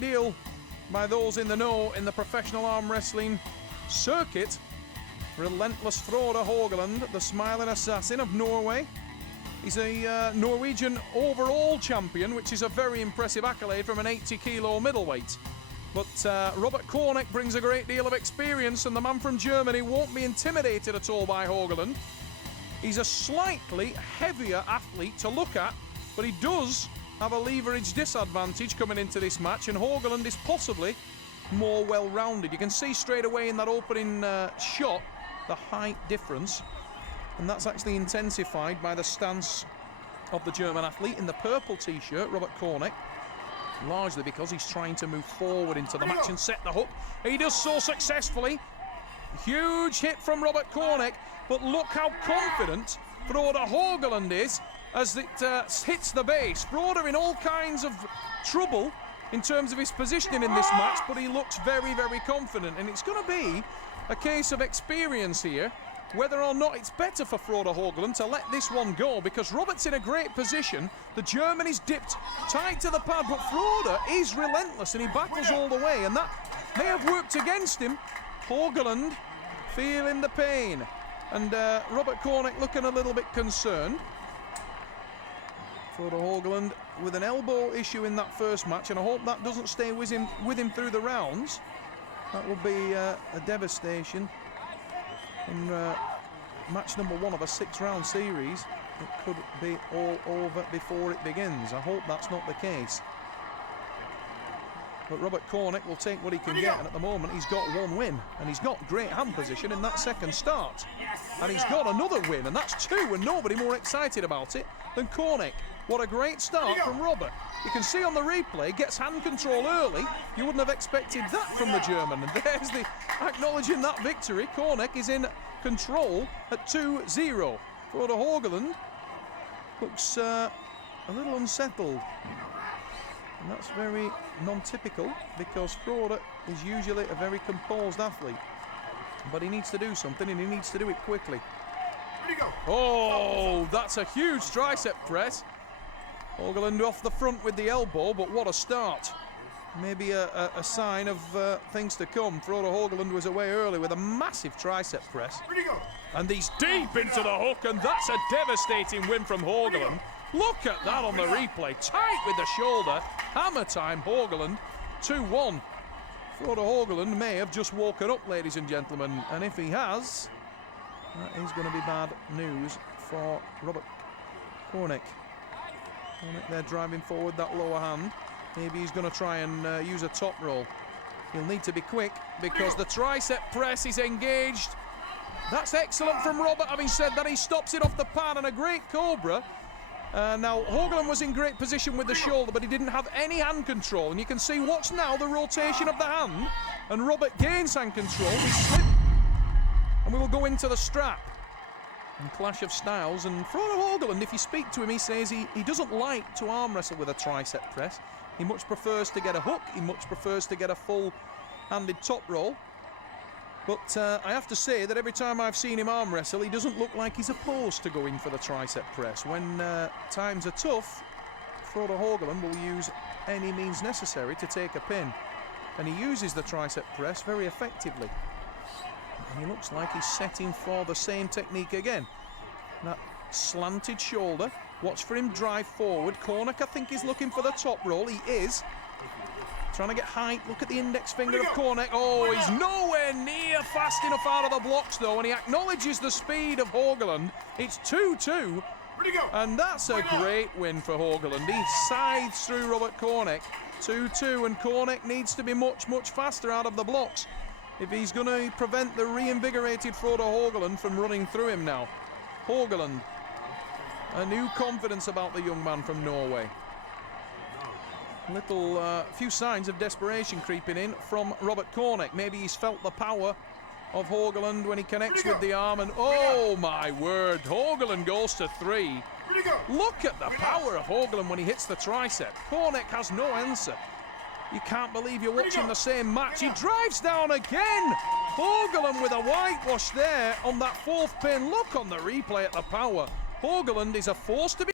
deal by those in the know in the professional arm wrestling circuit. Relentless Frode Haugland, the smiling assassin of Norway. He's a Norwegian overall champion, which is a very impressive accolade from an 80-kilo middleweight. But Robert Kornek brings a great deal of experience, and the man from Germany won't be intimidated at all by Haugland. He's a slightly heavier athlete to look at, but he does have a leverage disadvantage coming into this match, and Haugland is possibly more well-rounded. You can see straight away in that opening shot the height difference, and that's actually intensified by the stance of the German athlete in the purple t-shirt, Robert Kornek, largely because he's trying to move forward into the match and set the hook. He does so successfully. Huge hit from Robert Kornek, but look how confident Frode Haugland is as it hits the base. Frode in all kinds of trouble in terms of his positioning in this match, but he looks very, very confident, and it's going to be a case of experience here, whether or not it's better for Frode Haugland to let this one go, because Robert's in a great position. The German is dipped tight to the pad, but Frode is relentless and he battles all the way, and that may have worked against him. Haugland feeling the pain, and Robert Kornek looking a little bit concerned. Frode Haugland with an elbow issue in that first match, and I hope that doesn't stay with him through the rounds. That will be a devastation in match number 1 of a 6-round series. It could be all over before it begins. I hope that's not the case. But Robert Kornek will take what he can get, and at the moment he's got 1 win, and he's got great hand position in that second start. And he's got another win, and that's 2, and nobody more excited about it than Kornek. What a great start from Robert. You can see on the replay, gets hand control early. You wouldn't have expected that from the German, and there's the acknowledging that victory. Kornek is in control at 2-0. Frode Haugland looks a little unsettled. And that's very non-typical, because Frode is usually a very composed athlete. But he needs to do something, and he needs to do it quickly. Oh, that's a huge tricep press. Haugland off the front with the elbow, but what a start. Maybe a sign of things to come. Frode Haugland was away early with a massive tricep press. And he's deep into the hook, and that's a devastating win from Haugland. Look at that on the replay. Tight with the shoulder. Hammer time, Haugland. 2-1. Frode Haugland may have just woken up, ladies and gentlemen. And if he has, that is going to be bad news for Robert Kornek. Kornek there driving forward that lower hand. Maybe he's going to try and use a top roll. He'll need to be quick, because the tricep press is engaged. That's excellent from Robert. Having said that, he stops it off the pad, and a great cobra. Now, Haugland was in great position with the shoulder, but he didn't have any hand control. And you can see, watch now, the rotation of the hand. And Robert gains hand control. We slip, and we will go into the strap. And clash of styles. And Frode Haugland, if you speak to him, he says he doesn't like to arm wrestle with a tricep press. He much prefers to get a hook. He much prefers to get a full-handed top roll. But I have to say that every time I've seen him arm wrestle, he doesn't look like he's opposed to going for the tricep press. When times are tough, Frode Haugland will use any means necessary to take a pin. And he uses the tricep press very effectively. And he looks like he's setting for the same technique again. That slanted shoulder. Watch for him drive forward. Kornek, I think, is looking for the top roll. He is. Trying to get height. Look at the index finger of Kornek. Oh, he's nowhere near fast enough out of the blocks, though, and he acknowledges the speed of Haugland. It's 2-2, and that's a great win for Haugland. He scythes through Robert Kornek. 2-2, and Kornek needs to be much, much faster out of the blocks if he's going to prevent the reinvigorated Frode Haugland from running through him now. Haugland, a new confidence about the young man from Norway. Few signs of desperation creeping in from Robert Kornek. Maybe he's felt the power of Haugland when he connects with the arm, and oh my word, Haugland goes to 3. Look at the power of Haugland when he hits the tricep. Kornek has no answer. You can't believe you're watching the same match. He drives down again. Haugland with a whitewash there on that 4th pin. Look on the replay at the power. Haugland is a force to be